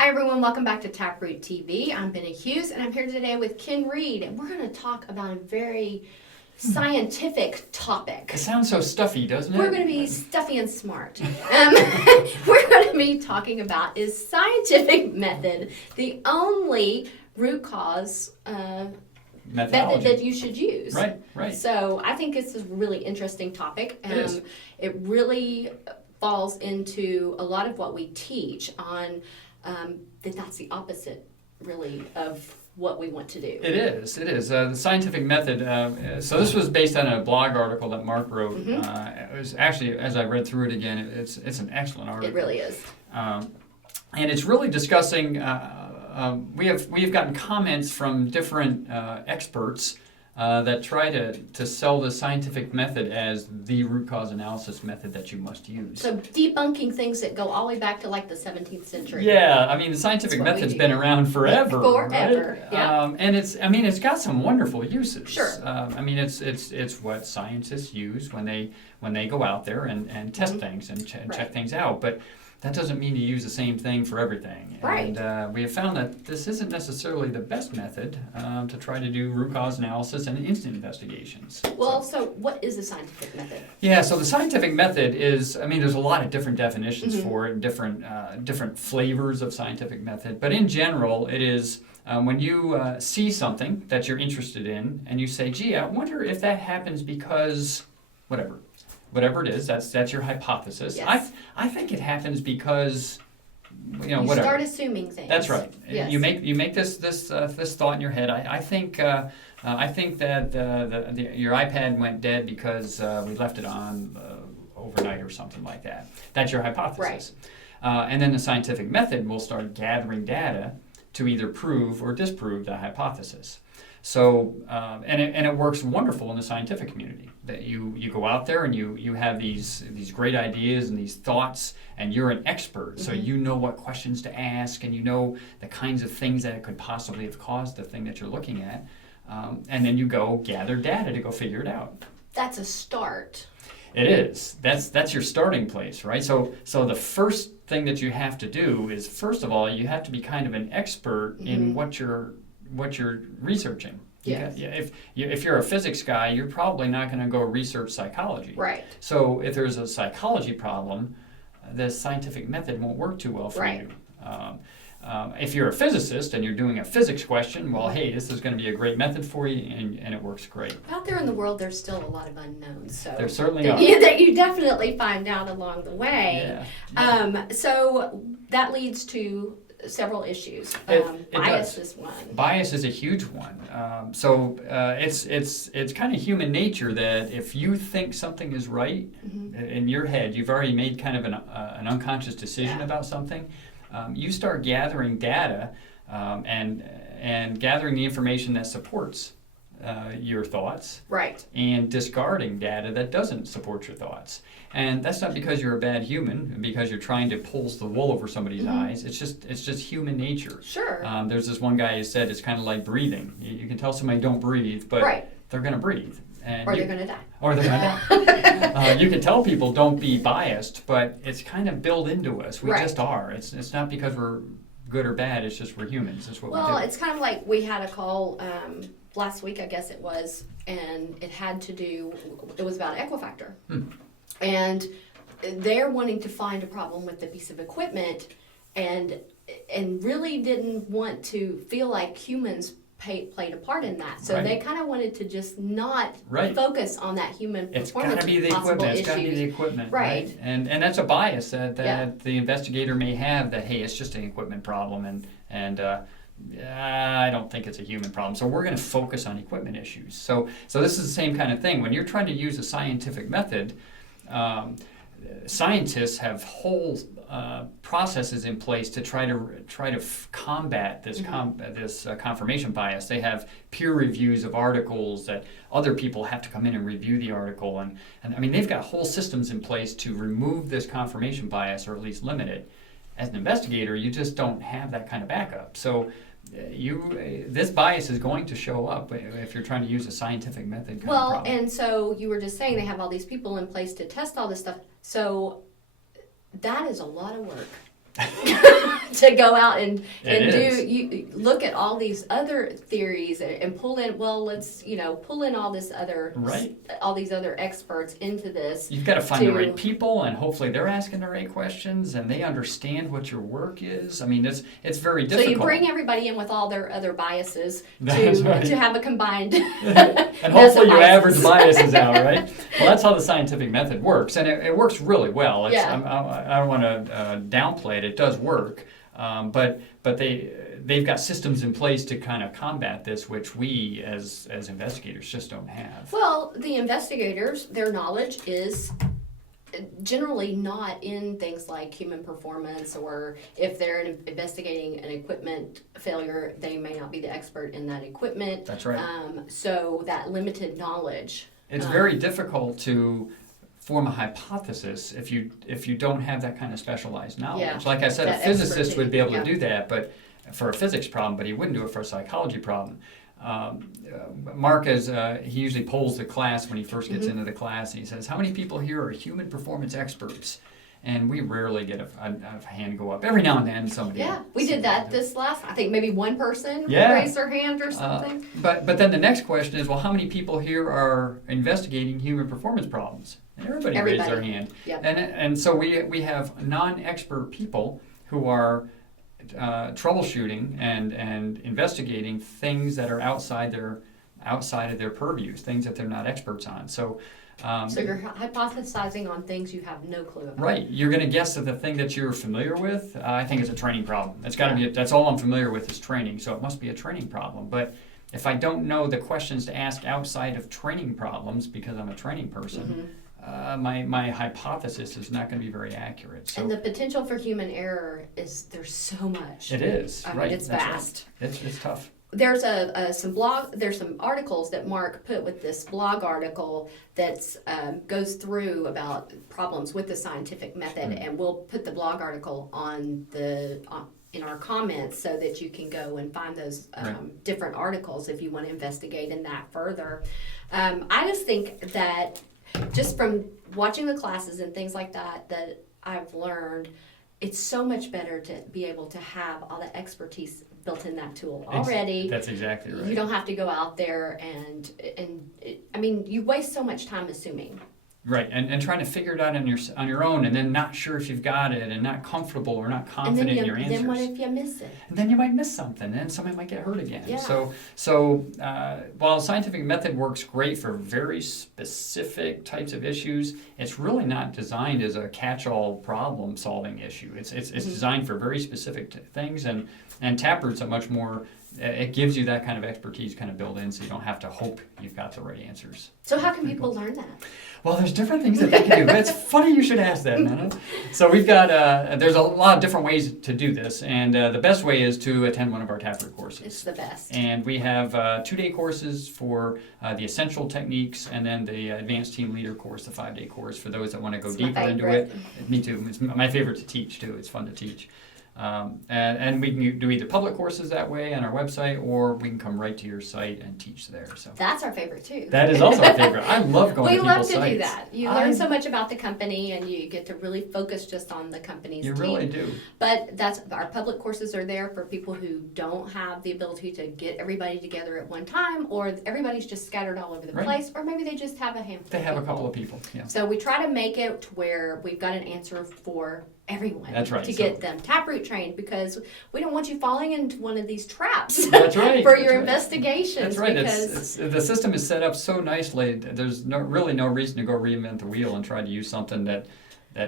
Hi everyone, welcome back to TapRooT TV. I'm Benny Hughes and I'm here today with Ken Reed, and we're going to talk about a very scientific topic. It sounds so stuffy, doesn't it? We're going to be stuffy and smart. We're going to be talking about is scientific method the only root cause method that you should use. Right. So I think it's a really interesting topic. It is. It really falls into a lot of what we teach on that's the opposite, really, of what we want to do. It is. The scientific method, so this was based on a blog article that Mark wrote. It was actually, as I read through it again, it's an excellent article. It really is. And it's really discussing, we've gotten comments from different experts that try to sell the scientific method as the root cause analysis method that you must use. So debunking things that go all the way back to like the 17th century. Yeah, I mean the scientific method's been around forever. Forever, right? yeah. And it's got some wonderful uses. Sure. It's what scientists use when they go out there and test things and check things out. But that doesn't mean you use the same thing for everything. Right. And we have found that this isn't necessarily the best method to try to do root cause analysis and instant investigations. Well, so what is the scientific method? Yeah, so the scientific method is, there's a lot of different definitions for it, and different flavors of scientific method. But in general, it is when you see something that you're interested in and you say, gee, I wonder if that happens because whatever it is, that's your hypothesis. Yes. I think it happens because You whatever. start assuming things. That's right. Yes. You make this thought in your head. I think that your iPad went dead because we left it on overnight or something like that. That's your hypothesis. Right. And then the scientific method will start gathering data to either prove or disprove the hypothesis. So, and it works wonderful in the scientific community. That you go out there and you have these great ideas and these thoughts, and you're an expert, so you know what questions to ask, and you know the kinds of things that could possibly have caused the thing that you're looking at, and then you go gather data to go figure it out. That's a start. It is. That's your starting place, right? So the first thing that you have to do is, first of all, you have to be kind of an expert in what you're researching. Yes. If you're a physics guy, you're probably not going to go research psychology. Right. So if there's a psychology problem, the scientific method won't work too well for you. If you're a physicist and you're doing a physics question, well, hey, this is going to be a great method for you, and it works great. Out there in the world, there's still a lot of unknowns. So There certainly are. that you definitely find out along the way. Yeah. So that leads to several issues. It Bias does. is one. Bias is a huge one. It's kind of human nature that if you think something is right in your head, you've already made kind of an unconscious decision about something. You start gathering data and gathering the information that supports your thoughts, Right. and discarding data that doesn't support your thoughts. And that's not because you're a bad human, because you're trying to pull the wool over somebody's eyes. It's just human nature. Sure. There's this one guy who said it's kind of like breathing. You can tell somebody don't breathe, but they're going to breathe. Or they're going to die. Or they're going to die. You can tell people don't be biased, but it's kind of built into us. We just are. It's not because we're good or bad. It's just we're humans. It's what we do. Well, it's kind of like we had a call last week, I guess it was, and it was about Equifactor. And they're wanting to find a problem with the piece of equipment and really didn't want to feel like humans played a part in that. So they kind of wanted to just not focus on that human performance. It's got to be the equipment. It's got to be the equipment, right? And that's a bias that the investigator may have, that hey, it's just an equipment problem, and I don't think it's a human problem. So we're going to focus on equipment issues. So this is the same kind of thing. When you're trying to use a scientific method, scientists have whole processes in place to try to combat this confirmation bias. They have peer reviews of articles that other people have to come in and review the article, and they've got whole systems in place to remove this confirmation bias, or at least limit it. As an investigator, you just don't have that kind of backup. So this bias is going to show up if you're trying to use a scientific method kind of problem. And so you were just saying they have all these people in place to test all this stuff. So that is a lot of work to go out and It do, is. you look at all these other theories and pull in, well, let's, pull in all this other, Right. all these other experts into this. You've got to find the to- right people, and hopefully they're asking the right questions, and they understand what your work is. I mean, it's very So difficult. you bring everybody in with all their other biases That's to, right. to have a combined. And hopefully you biases. average biases out, right? Well, that's how the scientific method works, and it works really well. Yeah. I don't want to downplay it. It does work, but they've got systems in place to kind of combat this, which we as investigators just don't have. Well, the investigators, their knowledge is generally not in things like human performance, or if they're investigating an equipment failure, they may not be the expert in that equipment. That's right. So that limited knowledge. It's very difficult to form a hypothesis if you don't have that kind of specialized knowledge. Yeah, Like I said, a that physicist expertise, would be able yeah. to do that, but for a physics problem, but he wouldn't do it for a psychology problem. Mark, he usually polls the class when he first gets into the class, and he says, how many people here are human performance experts? And we rarely get a hand go up. Every now and then somebody. Yeah, we did that this last, I think maybe one person Yeah. raised their hand or something. But then the next question is, well, how many people here are investigating human performance problems? And everybody raised their hand. Yep. And so we have non-expert people who are troubleshooting and investigating things that are outside of their purviews, things that they're not experts on. So So you're hypothesizing on things you have no clue about. right, you're going to guess that the thing that you're familiar with. I think it's a training problem. It's got to be. That's all I'm familiar with is training. So it must be a training problem. But if I don't know the questions to ask outside of training problems because I'm a training person, my hypothesis is not going to be very accurate. So And the potential for human error there's so much. it is. I mean, right. it's that's right. vast. It's tough. There's there's some articles that Mark put with this blog article that's goes through about problems with the scientific method, and we'll put the blog article in our comments so that you can go and find those different articles if you want to investigate in that further. I just think that just from watching the classes and things like that I've learned, it's so much better to be able to have all the expertise built in that tool already. That's exactly right. You don't have to go out there and I mean, you waste so much time assuming. Right, and trying to figure it out on your own, and then not sure if you've got it, and not comfortable or not confident in your answers. Then what if you miss it? And then you might miss something, and somebody might get hurt again. Yeah. So while scientific method works great for very specific types of issues, it's really not designed as a catch-all problem-solving issue. It's designed for very specific things, and TapRoot's a much more. It gives you that kind of expertise kind of built in, so you don't have to hope you've got the right answers. So how can people learn that? Well, there's different things that they can do. It's funny you should ask that, Nana. So we've got, there's a lot of different ways to do this, and the best way is to attend one of our TapRoot courses. It's the best. And we have 2-day courses for the essential techniques, and then the advanced team leader course, the 5-day course for those that want to go It's my deeper into favorite. it. Me too. It's my favorite to teach too. It's fun to teach. And we can do either public courses that way on our website, or we can come right to your site and teach there. So That's our favorite too. that is also our favorite. I love going We to love people's to sites. do that. You learn so much about the company, and you get to really focus just on the company's You team. really do. But our public courses are there for people who don't have the ability to get everybody together at one time, or everybody's just scattered all over the Right. place, or maybe they just have a handful. They have a people. couple of people. Yeah. So we try to make it to where we've got an answer for everyone. That's right. To So- get them TapRoot trained, because we don't want you falling into one of these traps. That's right. for That's your right. investigations. That's right. Because The system is set up so nicely. There's really no reason to go reinvent the wheel and try to use something that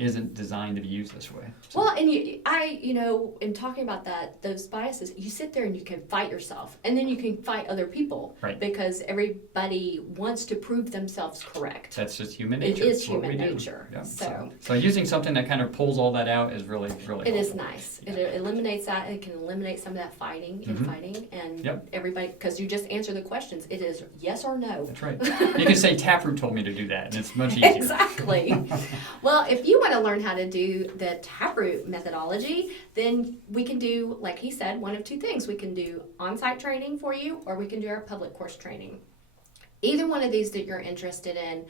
isn't designed to be used this way. So, well, and in talking about those biases, you sit there and you can fight yourself, and then you can fight other people, Right. Because everybody wants to prove themselves correct. that's just human It nature. is It's what human we do. nature. Yeah. So So using something that kind of pulls all that out is really it is helpful. nice. It eliminates that. It can eliminate some of that fighting and Yep. everybody, because you just answer the questions. It is yes or no. That's right. You can say TapRoot told me to do that, and it's much easier. Exactly. Well, if you want to learn how to do the TapRoot methodology, then we can do, like he said, one of two things. We can do on-site training for you, or we can do our public course training. either one of these that you're interested in,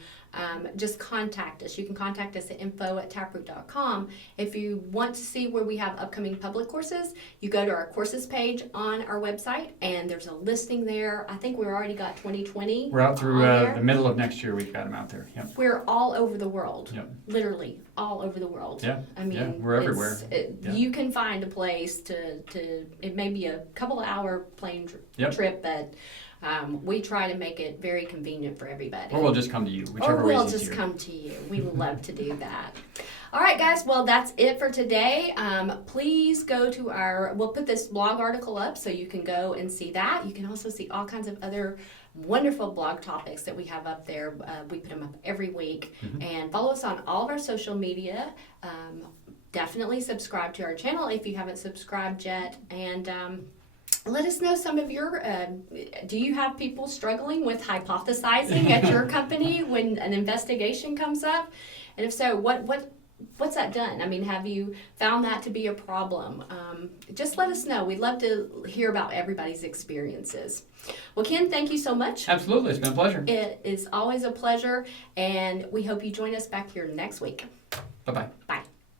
just contact us. You can contact us at info@taproot.com. If you want to see where we have upcoming public courses, you go to our courses page on our website, and there's a listing there. I think we've already got 2020. We're out through on there. the middle of next year. We've got them out there. Yep. We're all over the world. Yep. Literally all over the world. Yeah. I mean, we're everywhere. Yeah. You can find a place to. It may be a couple of hour plane trip, but we try to make it very convenient for everybody. Or we'll just come to you, whichever way is easier. Or we'll just come to you. We love to do that. All right, guys. Well, that's it for today. Please go to we'll put this blog article up so you can go and see that. You can also see all kinds of other wonderful blog topics that we have up there. We put them up every week. Mm-hmm. And follow us on all of our social media. Definitely subscribe to our channel if you haven't subscribed yet. And let us know some of your, do you have people struggling with hypothesizing at your company when an investigation comes up? And if so, what's that done? I mean, have you found that to be a problem? Just let us know. We'd love to hear about everybody's experiences. Well, Ken, thank you so much. Absolutely. It's been a pleasure. It is always a pleasure, and we hope you join us back here next week. Bye-bye. Bye.